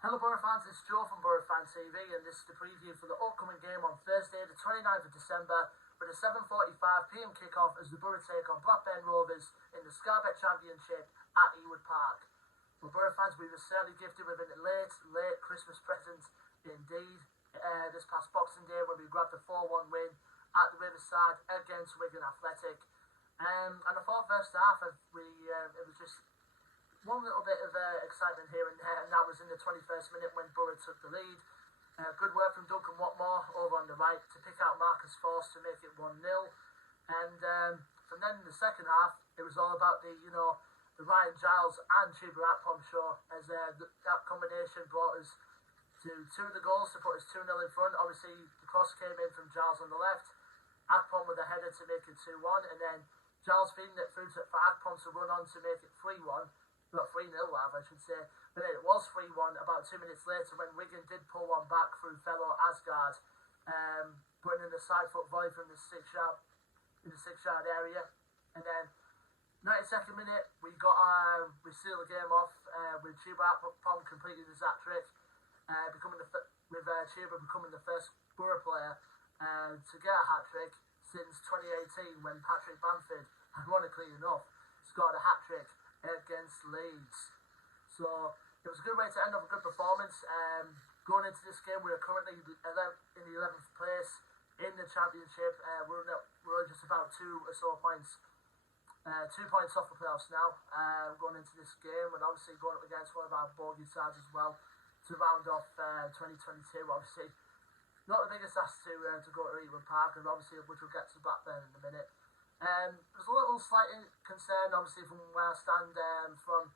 Hello Boro fans, it's Joe from Boro Fan TV and this is the preview for the upcoming game on Thursday the 29th of December with a 7:45pm kickoff as the Boro take on Blackburn Rovers in the Scarbet Championship at Ewood Park. Well, Boro fans, we were certainly gifted with a late Christmas present indeed this past Boxing Day when we grabbed a 4-1 win at the Riverside against Wigan Athletic. And I thought first half it was just one little bit of excitement here and there, and that was in the 21st minute when Boro took the lead. Good work from Duncan Watmore over on the right to pick out Marcus Force to make it 1-0. And from then in the second half, it was all about the Ryan Giles and Chuba Akpom show, as that combination brought us to two of the goals to put us 2-0 in front. Obviously, the cross came in from Giles on the left, Akpom with a header to make it 2-1, and then Giles feeding it through for Akpom to run on to make it 3-1. Well, 3-0 I should say, but then it was 3-1 about 2 minutes later when Wigan did pull one back through fellow Asgard, putting in a side foot volley from the 6-yard area. And then 92nd minute we sealed the game off with Chuba Akpom completing his hat-trick, with Chuba becoming the first Boro player to get a hat-trick since 2018 when Patrick Bamford, ironically enough, scored a hat-trick against Leeds. So it was a good way to end off a good performance. Going into this game, we are currently in the 11th place in the championship. We're just about 2 or so points, 2 points off the playoffs now. Going into this game, and obviously going up against one of our bogey sides as well to round off 2022. Obviously, not the biggest ask to go to Ewood Park, and obviously which we'll get to Blackburn in a minute. There's a little slight concern, obviously, from where I stand from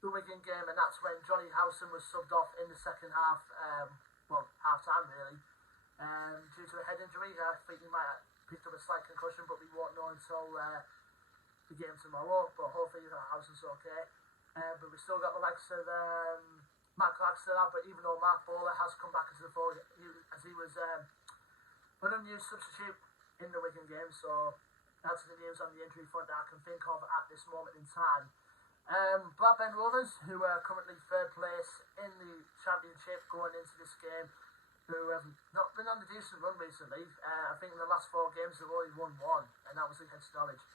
the Wigan game, and that's when Johnny Howson was subbed off in the second half, half time really, due to a head injury. I think he might have picked up a slight concussion, but we won't know until the game tomorrow. But hopefully Howson's okay. But we've still got the likes of Matt Clark still out, but even though Mark Bowler has come back into the fold, as he was an unused substitute in the Wigan game, so that's the news on the injury front that I can think of at this moment in time. Blackburn Rovers, who are currently third place in the championship going into this game, who have not been on a decent run recently. I think in the last 4 games they've only won 1, and that was against Norwich.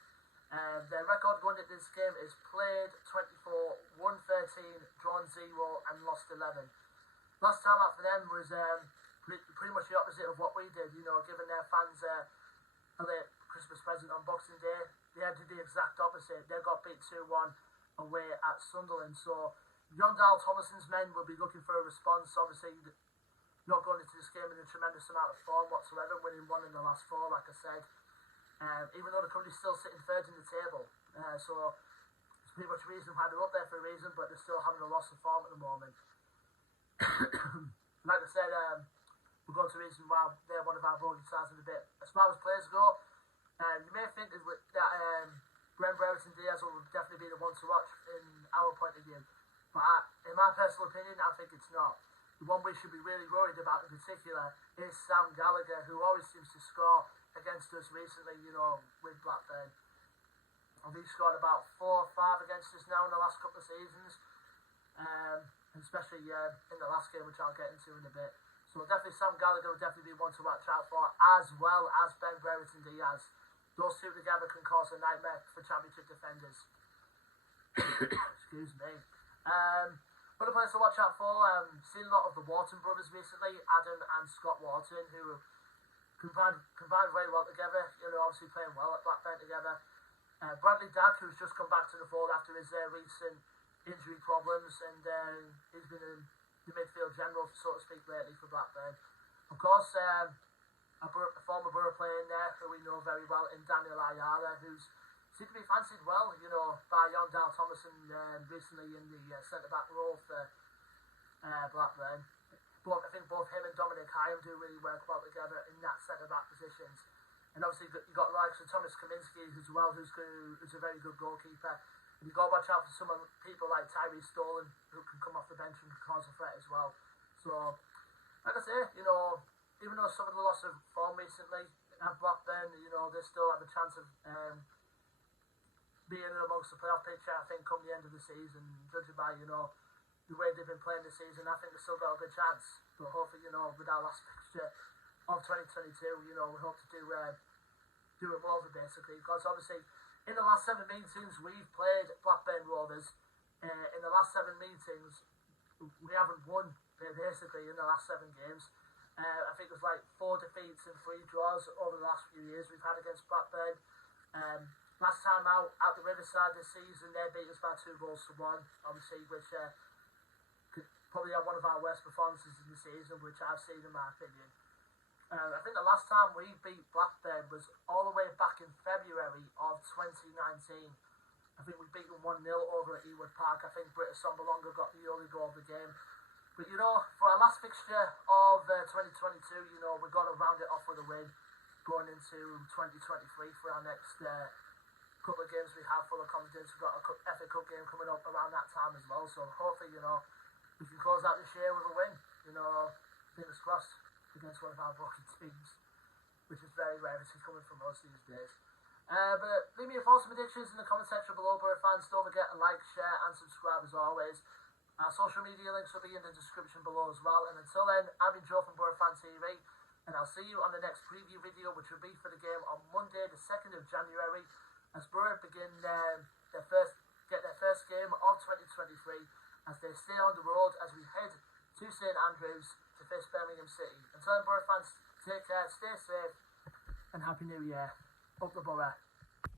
Their record going into this game is played 24, won 13, drawn 0, and lost 11. Last time out for them was pretty much the opposite of what we did, giving their fans a late Christmas present on Boxing Day. They did the exact opposite. They got beat 2-1 away at Sunderland. So Jon Dahl Tomasson's men will be looking for a response. Obviously, not going into this game in a tremendous amount of form whatsoever, winning 1 in the last 4, like I said. Even though they're currently still sitting third in the table. So it's pretty much the reason why they're up there for a reason, but they're still having a loss of form at the moment. Like I said, we're going to the reason why they're one of our bogey sides in a bit. As far as players go, you may think that Brent Brereton Diaz will definitely be the one to watch in our point of view, but in my personal opinion, I think it's not. The one we should be really worried about in particular is Sam Gallagher, who always seems to score against us recently, with Blackburn. And he's scored about 4 or 5 against us now in the last couple of seasons, and especially in the last game, which I'll get into in a bit. So definitely Sam Gallagher will definitely be one to watch out for, as well as Ben Brereton Diaz. Those two together can cause a nightmare for championship defenders. Excuse me. Other players to watch out for, seen a lot of the Wharton brothers recently, Adam and Scott Wharton, who combined very well together, obviously playing well at Blackburn together. Bradley Dack, who's just come back to the fold after his recent injury problems, and he's been in the midfield general, so to speak, lately for Blackburn. Of course, a former Boro player in there who we know very well in Daniel Ayala, who's seemed to be fancied well, by Jon Dahl Tomasson recently in the centre-back role for Blackburn. But I think both him and Dominic Hyam do really work well together in that centre-back positions. And obviously you've got the likes of Thomas Kaminski as well, who's a very good goalkeeper. And you've got to watch out for some people like Tyree Stolen, who can come off the bench and can cause a threat as well. So, like I say, even though some of the loss of form recently at Blackburn, they still have a chance of being in amongst the playoff picture, I think, come the end of the season, judging by, the way they've been playing this season, I think they've still got a good chance. But hopefully, with our last fixture of 2022, we hope to do it Rover basically, because obviously in the last 7 meetings we've played Blackburn Rovers. In the last 7 meetings we haven't won basically in the last 7 games. I think there's like 4 defeats and 3 draws over the last few years we've had against Blackburn. Last time out the Riverside this season, they beat us by 2 goals to 1, obviously, which could probably have one of our worst performances in the season, which I've seen in my opinion. I think the last time we beat Blackburn was all the way back in February of 2019. I think we beat them 1-0 over at Ewood Park. I think Britta Sombalonga got the only goal of the game. But for our last fixture of 2022, we've got to round it off with a win going into 2023 for our next couple of games we have full of confidence. We've got a FA Cup game coming up around that time as well. So hopefully, we can close out this year with a win. Fingers crossed against one of our broken teams, which is very rare to coming from us these days. But leave me your thoughts and predictions in the comment section below, Boro fans. Don't forget to like, share and subscribe as always. Our social media links will be in the description below as well. And until then, I've been Joe from Boro Fan TV, and I'll see you on the next preview video, which will be for the game on Monday the 2nd of January, as Boro begin get their first game of 2023, as they stay on the road as we head to St Andrews to face Birmingham City. Until then, Boro fans, take care, stay safe, and Happy New Year. Up the Boro.